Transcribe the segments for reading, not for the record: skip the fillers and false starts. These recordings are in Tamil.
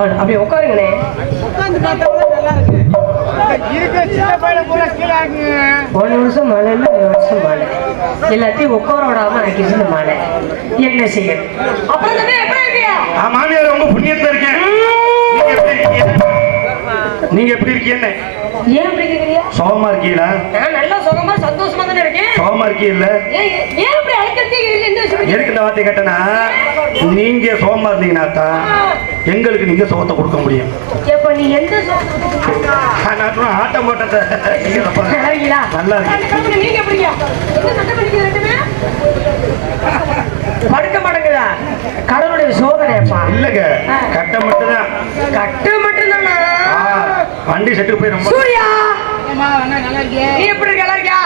அப்படியே உட்காருங்கண்ணே. ஒரு நிமிஷம் மழை இல்லை, ஒரு வருஷம் மழை, எல்லாத்தையும் உட்கார விடாம ஆக்கிடுச்சு மழை. என்ன செய்ய? அப்புறம் எப்படி இருக்கியா? மாமியார் ரொம்ப புண்ணியத்துல இருக்கேன். நீங்க எப்படி இருக்கீங்க? ஏன் அப்படி கேக்குறியா? சுகமா இருக்கீங்களா? நான் நல்லா சுகமா சந்தோஷமா தானே இருக்கேன். சுகமா இருக்கீங்கல்ல? ஏன் அப்படி அழைக்கிறதே எதுக்கு இந்த வார்த்தை கேட்டனா, நீங்க சுகமா இருந்தீங்கன்னா தான் எங்களுக்கு நீங்க சுகத்தை கொடுக்க முடியும். எப்ப நீ எந்த சுகத்தை? நான் ஆட்டம் போட்டத நல்லா இருக்கு. நீங்க எப்படியா? என்ன சட்டை பண்ணிக்க ரெண்டுமே படுக்க மாட்டேங்குதா? கடவுளுடைய சோதனைப்பா. இல்லங்க, கட்ட மட்டும் தான். கட்டு மட்டும் தானா? வண்டி செட்டு போய் ரொம்ப. சூர்யா நீ எப்படி இருக்க? நல்லா இருக்கியா?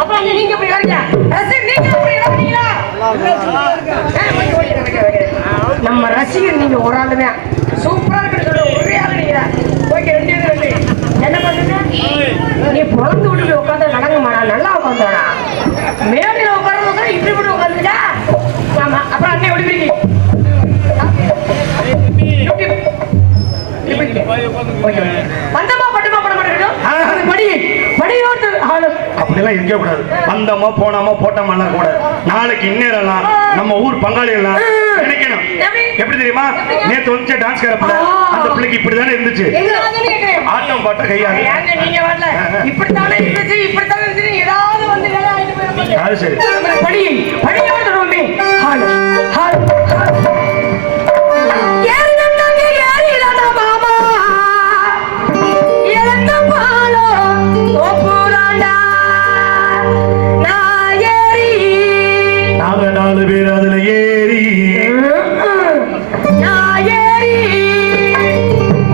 அப்புறம் நீங்க எப்படி இருக்கீங்க? நீங்க எப்படி இருக்கீங்களா? நம்ம ரசிகர் நீங்க ஒரு ஆளுமே சூப்பரா இருக்கு. ஒரே ஆளு நீங்க. ஓகே, ரெண்டு என்ன பண்ணுங்க? நீ பிறந்து விட்டு உட்காந்து நடங்கம்மா. நல்லா உட்காந்தோடா. மேடையில் உட்காந்து இப்படி போட்டு உட்காந்துட்டா. ஆமா, அப்புறம் அண்ணன் எப்படி இருக்கீங்க? வந்தமா பட்டமா பட மாட்டேன். படி படியோட்டு அப்படிலாம் இருக்க கூடாது. வந்தோமா போனோமா போட்டோமா கூடாது. நாளைக்கு இந்நேரம் நம்ம ஊர் பங்காளிகள் நினைக்கணும். எப்படி தெரியுமா? நேத்து வந்து டான்ஸ் கரப்பல அந்த பிள்ளைக்கு இப்படிதானே இருந்துச்சு. ஆட்டம் பாட்ட கையாங்க நீங்க வரல. இப்படித்தானே இருந்துச்சு, இப்படித்தானே இருந்துச்சு. ஏதாவது வந்து அது சரி. படி படியோட்டு ரோமி. ஹாய் ஹாய் நாலு பேர் அதுல ஏறி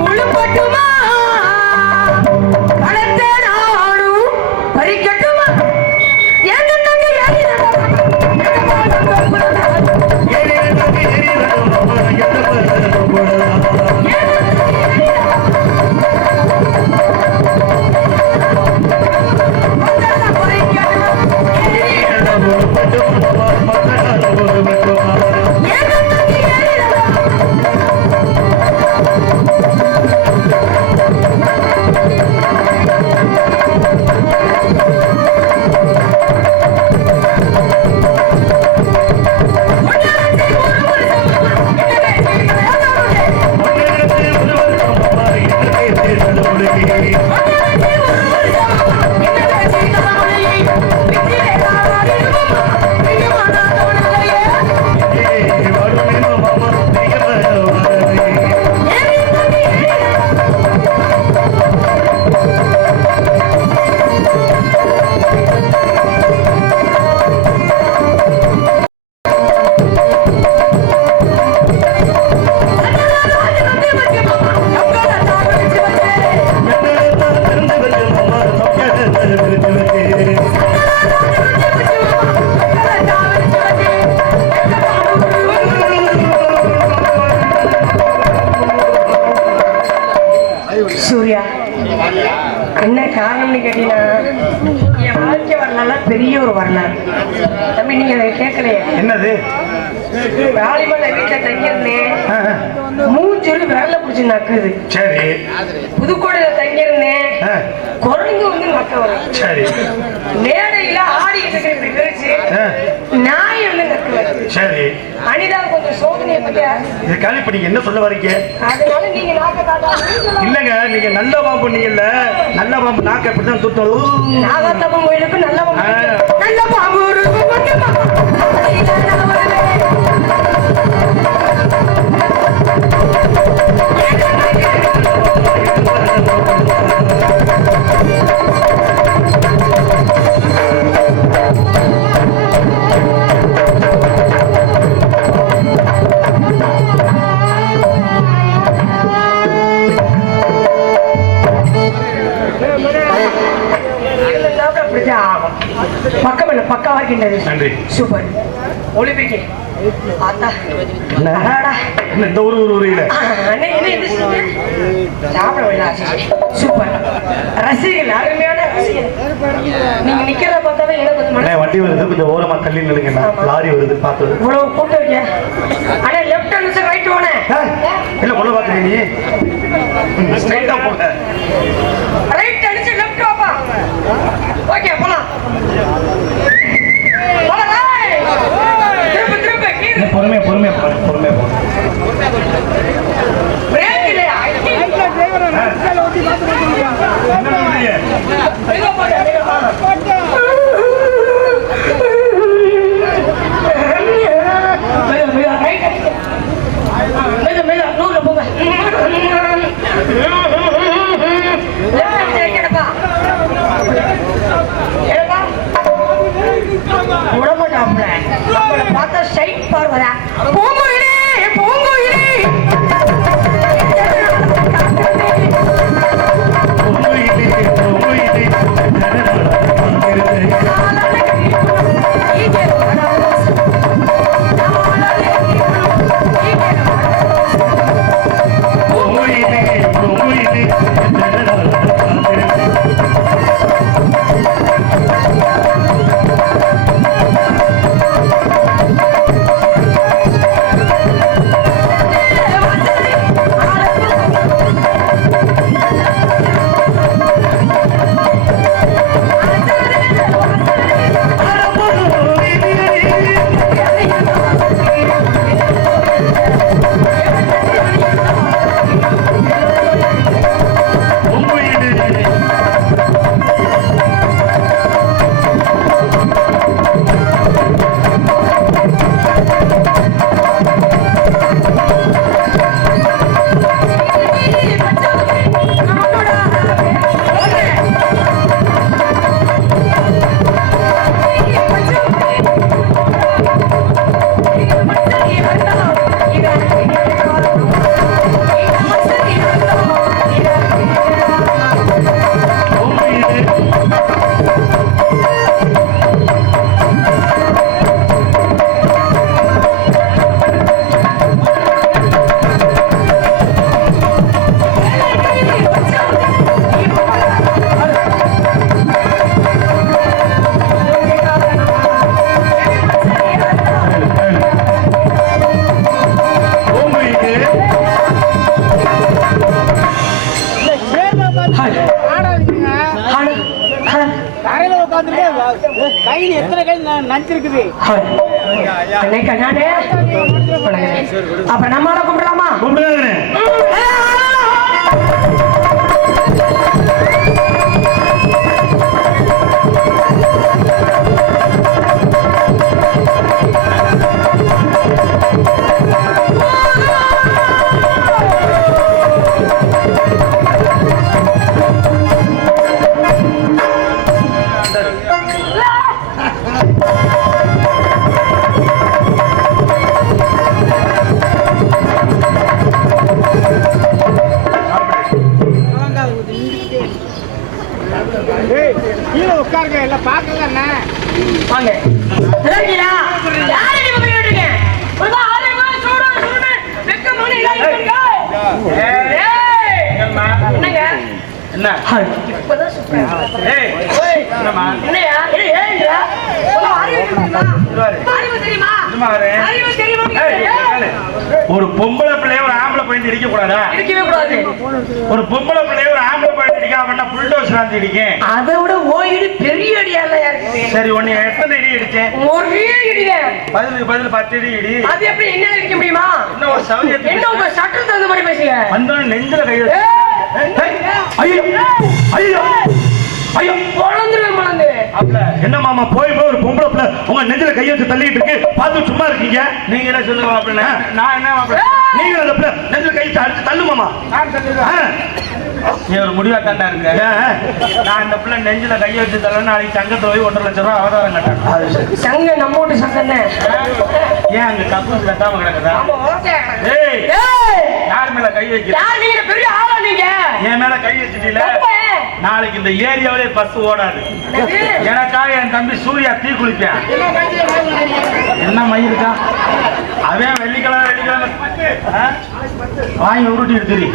உழுப்பட்டுமா கலத்த நானும் பறிக்கட்டுமா? சூர்யா, என்ன காரணம்னு கேட்டீங்கன்னா, என் வாழ்க்கை வரலாறு பெரிய ஒரு வரலாறு. தம்பி நீங்க கேட்கலையே. என்னது? வாலிபல்ல வீட்டுல தங்கியிருந்தேன். மூஞ்சொரு விரல பிடிச்சி நக்குது. சரி. புதுக்கோட்டையில தங்கியிருந்தேன். குரங்கு வந்து நக்க வரும். சரி. மேடையில ஆடிக்கிட்டு நிகழ்ச்சி நாய் வந்து நக்குவது. சரி. அனிதா கொஞ்சம் சோதனையை பத்தியா இது காலி என்ன சொல்ல வரீங்க? அதனால நீங்க நாக்க காட்டாம இல்லங்க, நீங்க நல்ல பாம்பு நீங்கல்ல. நல்ல பாம்பு நாக்க அப்படிதான் தூத்தம். நாகத்தப்பன் கோயிலுக்கு நல்ல பாம்பு. நல்ல பாம்பு பக்காவாக்கின்றது. நன்றி. சூப்பர். ஒலிம்பிக் இந்த ஊர் சூப்பர். ரசிகர்கள் அருமையான ரசிகர்கள். நீங்க நிக்கிறத பார்த்தாவே எனக்கு வண்டி வருது, கொஞ்சம் ஓரமா தள்ளி நில்லுங்க. லாரி வருது பார்த்தது. இவ்வளவு கூட்டம் வைக்க. ஆனா லெஃப்ட் ஹேண்ட் ரைட் போனேன். இல்ல கொள்ள பாக்குறீங்க நீ ஸ்ட்ரைட்டா போங்க. ரைட் அடிச்சு லெஃப்ட் வாப்பா. ஓகே போலாம். போலாம் ரைட். திரும்ப கீழ. பொறுமையா பொறுமையா போங்க பொறுமையா போங்க. பிரேக் இல்லையா? டிரைவர் நெக்ஸ்ட்ல ஓட்டி பாத்து போறீங்க. என்ன பண்றீங்க? மெதுவா போங்க மெதுவா. மெதுவா ரைட் அடிச்சு. மெதுவா நூறுல போங்க. லெஃப்ட் அடிச்சு ரைட் எடுப்பா. விடமாட்டாப்ல. நம்மள பார்த்தா ஸ்ட்ரைட் பார்வதா. பூங்குயிலே பூங்குயிலே. கையில் எத்தனை கை நஞ்சிருக்குது. அப்ப நம்மளால கும்பிடலாமா? கும்பிடுங்க. கீழே உட்காருங்க எல்லாம் பாக்கல என்ன வாங்க. சரிங்களா? யாரை நீங்க பண்ணிட்டு ஒரு ஆளே போய் சூடு சூடு வெக்க மணி இல்லைங்க. என்னங்க? என்ன? இப்பதான் சூப்பரா. ஏய் என்னம்மா? என்னையா? ஏய்ங்கடா. அறிவு தெரியுமா? அறிவு தெரியுமா? ஒரு பொம்பளை பிள்ளைய ஒரு ஆம்பளை பையன் இடிக்க கூடாதா? இருக்கவே கூடாது. ஒரு பொம்பளை பிள்ளைய ஒரு ஆம்பளை பையன் இடிக்காம பண்ணா புல்டோஸ் ராந்தி இடிக்கேன். அதை விட ஓயிடு பெரிய அடியாலையா இருக்கு. சரி உன்னை எத்தனை இடி இடிச்சேன்? ஒரே இடிங்க. பதில் 10 இடி இடி. அது எப்படி என்ன இடிக்க முடியுமா? என்ன ஒரு சௌரியத்துக்கு என்ன உங்க சட்டத்துக்கு தகுந்த மாதிரி பேசுங்க. வந்தோம் நெஞ்சில கை வச்சு. ஐயோ ஐயோ ஐயோ குழந்துருவேன் மலந்து. என்ன மாமா போய் போய் ஒரு பொம்பளை பிள்ளை உங்க நெஞ்சில கையை வச்சு தள்ளிட்டு இருக்கு பார்த்து சும்மா இருக்கீங்க. நீங்க என்ன சொல்லுங்க மாப்பிள்ள? நான் என்ன மாப்பிள்ள? நீங்க அந்த பிள்ளை நெஞ்சில கை அடிச்சு தள்ளு மாமா. நீ ஒரு முடிவா தாண்டா இருக்க. நான் இந்த பிள்ளை நெஞ்சில கையை வச்சு தள்ள நாளைக்கு சங்கத்துல போய் 1.5 லட்சம் ரூபாய் அவதாரம் கட்டணும். சங்க நம்ம வீட்டு சங்கன்னு ஏன் அங்க கப்பு கட்டாம கிடக்குதா? ஏய் யார் மேல கை வைக்க? யார் நீங்க? பெரிய ஆளா நீங்க? என் மேல கை வச்சுட்டீல நாளைக்கு இந்த ஏரியாவிலே பஸ் ஓடாது. எனக்காக என் தம்பி சூர்யா தீ குளிப்பேன். என்ன மயிருக்கா அவன் வெள்ளிக்கிழமை வாங்கி உருட்டி எடுத்துரு.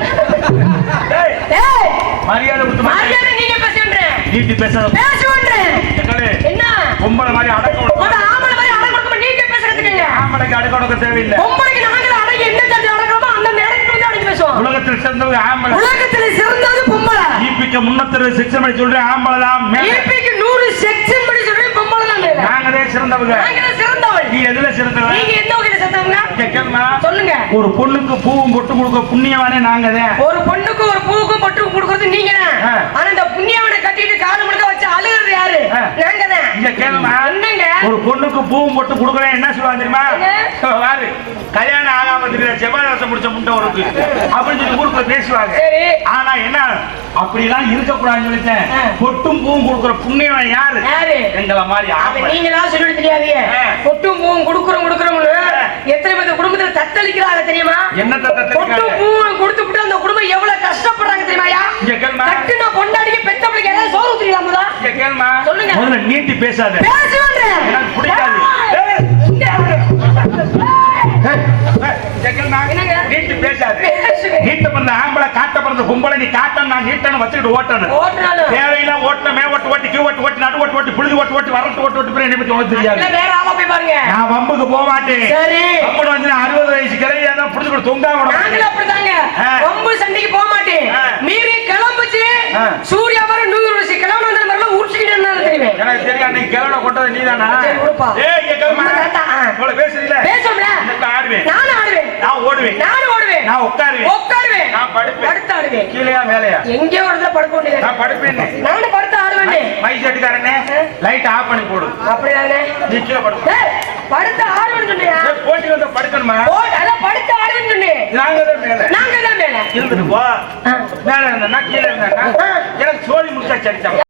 மரியாதை கொடுத்து நீங்க பேசுறேன் நீட்டி பேசுறேன். என்ன பொம்பளை மாதிரி அடக்கம் ஆம்பளை மாதிரி அடக்கம் நீங்க பேசுறதுக்கு ஆம்பளைக்கு அடக்க தேவையில்லை. பொம்பளைக்கு நாங்கள் அடக்கி என்ன அடக்கணுமோ அந்த வாழ்க்கை 360 செக்ஷன் படி சொல்றேன் ஆம்பளை தான் மேல. ஈபிக்கு 100 செக்ஷன் படி சொல்றேன் பொம்பளை தான் மேல. நாங்களே சிறந்தவங்க. நாங்களே சிறந்தவங்க. நீ எதுல சிறந்தவங்க? நீங்க எந்த வகையில சிறந்தவங்க? கேக்குமா? சொல்லுங்க. ஒரு பொண்ணுக்கு பூவும் பொட்டு கொடுக்க புண்ணியவானே நாங்க தான். ஒரு பொண்ணுக்கு ஒரு பூவுக்கு பொட்டு கொடுக்கிறது நீங்க தான். ஆனா இந்த புண்ணியவனை கட்டிட்டு கால முழுக்க வச்சு அழுகிறது யாரு? நாங்க தான். இங்க கேளுமா? என்னங்க? ஒரு பொண்ணுக்கு பூவும் பொட்டு கொடுக்கறேன் என்ன சொல்லுவாங்க தெரியுமா? வாரு கல்யாணம் ஆகாம இருக்கிற செவ்வாய் முடிச்ச முண்டை ஒருக்கு அப்படின்னு சொல்லி ஊருக்குள்ள பேசுவாங்க. சரி. ஆனா என்ன அப்படிலாம் இருக்கக்கூடாதுன்னு சொல்லிட்டேன். பொட்டும் பூவும் கொடுக்குற புண்ணியவன் யாரு? எங்களை மாதிரி ஆம்பளை. நீங்களா சொல்லிட்டு தெரியாதீங்க. பொட்டும் பூவும் கொடுக்குறோம்னு எத்தனை பேர் குடும்பத்துல தத்தளிக்கிறாங்க தெரியுமா? என்ன தத்தளிக்கிறாங்க? பொட்டும் பூவும் கொடுத்துட்டு அந்த குடும்பம் எவ்வளவு கஷ்டப்படுறாங்க தெரியுமாயா? இங்க கேளுமா? கட்டுன பொண்டாடிக்கு பெத்த பிள்ளைக்கு ஏதாவது சோறு ஊத்துறீங்களா? இங்க கேளுமா? சொல்லுங்க. முதல்ல நீட்டி பேசாத. பேசுவேன். எனக்கு பிடிக்காது. நீட்டி பேசாத. நீட்ட பிறந்த ஆம்பளை காட்ட பிறந்த கும்பலை நீ காட்டணும் நான் நீட்டணும் வச்சுக்கிட்டு ஓட்டணும். தேவையில்லாம் ஓட்டணும் மேவட்டு ஓட்டி கியூ ஓட்டு ஓட்டி நடு ஓட்டு ஓட்டி புழுதி ஓட்டு ஓட்டி வரட்டு ஓட்டு ஓட்டு என்னை பத்தி உனக்கு தெரியாது. வேற ஆளா போய் பாருங்க. நான் வம்புக்கு போக மாட்டேன். சரி. வம்புல வந்து 60 வயசு கிளையா தான் புடிச்சுட்டு தொங்கா விடணும். நாங்களும் அப்படிதாங்க. வம்பு சண்டைக்கு போக மாட்டேன். மீறி கிளம்புச்சு சூர்யா வர 100 வருஷம் கிளம்பு வந்த மாதிரிலாம் உருச்சிக்கிட்டு இருந்தாலும் தெரியுமே. எனக்கு தெரியும் அன்னைக்கு கிளம்ப கொண்டது நீதானா? சரி கொடுப்பா. ஏய் இங்க கிளம்பு. இவ்வளவு பேசுறீல? பேசும்ல. நான் ஆடுவேன். நான் ஆடுவேன். நான் ஓடுவேன். நான் ஓடுவேன். நான் உட்காருவேன். உட்காருவேன். நான் படுப்பேன். படுத்து ஆடுவேன். கீழயா மேலயா? எங்கேயோ ஒரு இடத்துல படுக்க வேண்டியது. நான் படுப்பேன். நானும் படுத்து ஆடுவேன். மை செட்டுக்காரனே லைட் ஆஃப் பண்ணி போடு. அப்படிதானே? நீ கீழ படு. டேய் படுத்து ஆடுவேன்னு சொன்னியா? போட்டி வந்து படுக்கணுமா? அத படுத்து ஆடுவேன்னு சொன்னேன். நாங்க தான் மேல. நாங்க தான் மேல. இருந்துட்டு போ. மேல இருந்தா கீழ இருந்தா எனக்கு சோழி முட்டை சரிச்சா